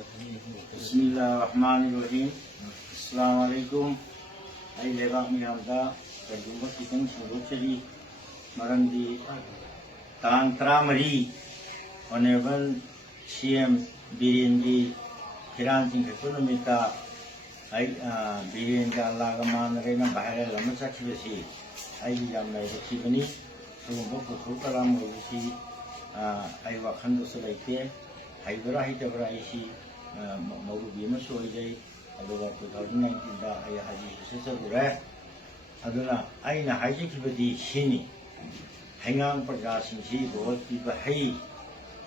बिस्मिल्लाहिर्रहमानिर्रहीम। अस्सलाम वालेकुम। आई लेबाक मियामदा कदुम कितन सुरोचरी मरंदी तांग तरामरी ऑनरेबल सीएम बीरेंदी हिरान सिंह खकुनुमिता आई बीरेंदा लागमान रेना वायरल अमा चखिबसी आई याम लाइबखिबनी सुगुंबो पुथु कलाम होबसी आई वाखंदसु लाइते हाइबरा हाइतबरा आइसी मौलवी अमा सोइजै अदुगा 2019 दा आई हाजी ससबुरे अदुना आइना हाइजिखिबदी सिनी हाइंगांग प्रजा सिंसी भोट पिबा हाइ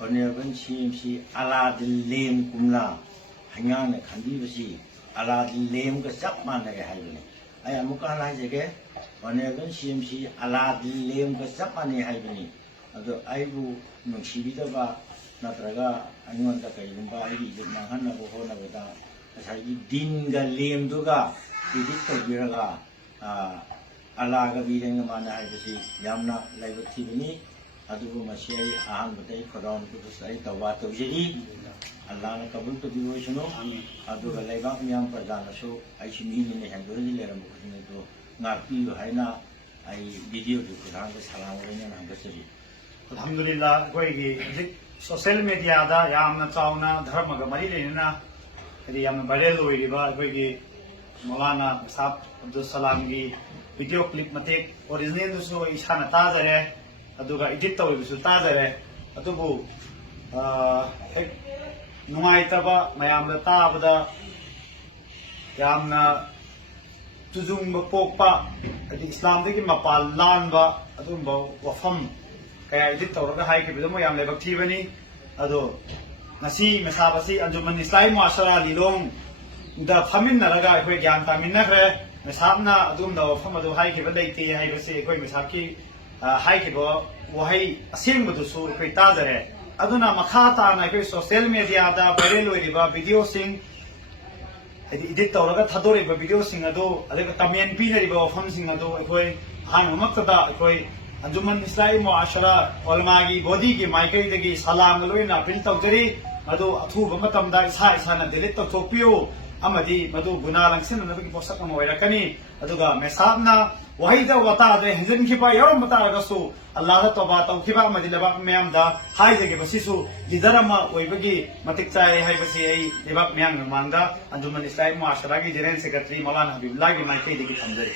ऑनरेबल सीएमसी अलादिल लेम कुमला हाइंगांग ने खंदीबसी अलादिल लेम का चप मानरे हाइबने आई अमुका हाइजेगे ऑनरेबल सीएमसी अलादिल लेम का चप माने हाइबनी अदो आइबु नुंसिबिदबा नत्रगा अनिवंता कईगुंबा आइगी नाहन्नबो होनबदा असाई दिनगा लेमदुगा इदिट तौबिरगा अलागा बीरेंग माना हाइबसी यामना लाइबथिबनी अदुबु मसी आई आहंबदै खदाउन कुदुसै तवा तौजरी अल्लाह ने कबूल तौबिरोसनो अदुगा लाइबाक मियाम प्रजानसु IC मीने हेंदोनि लेरमबो खुदिनदो ngapiyo haina ai video du khudang salam reina nanggasiri alhamdulillah koi gi social media da yamna chauna dharma ga mari leina ri yamna viral hoi riba koi gi maulana sahab abdul salam gi video clip mate original du so isana ta jare aduga edit tawi su ta jare adubu ek nungai taba mayam da ta bada yamna tuzung mapokpa adi islam dagi mapal lanba adumba wafam kaya edit tawraga hai ke bidamo yam lebak thibani ado nasi mesabasi anjuman islai muashara lilong da thamin naraga ekoi gyan tamin na khre mesabna adum da wafam ado hai ke badaiti hai base ekoi mesaki hai ke bo wahai asing badu su ekoi tajare aduna makha ta na ekoi social media da viral hoiriba video sing edit tawraga thadoriba video sing ado alaga comment pinariba wafam sing ado ekoi hanmakta ekoi अंजुमन इस्लामी मुआशरा उलमा की body की माइकई दगी सलाम लोइना appeal तौजरी मदु अथुब मतमदा इसा इसाना delete तौथोपियो अमदी मदु गुना लंगसिननबगी पोसक अम ओइरकनी अदुगा मेसाबना वहीदा वता दे हजन खिपा यरम बतारगसु अल्लाह तौबा तौखिबा अमदी लेबाक मयामदा हाइजगे बसिसु leader अमा ओइबगी मतिक चाय हाइबसी आई लेबाक मयाम मांगदा अंजुमन इस्लामी मुआशरा की जनरल सेक्रेटरी मौलाना हबीबुल्लाह की माइकई दगी थमजरी।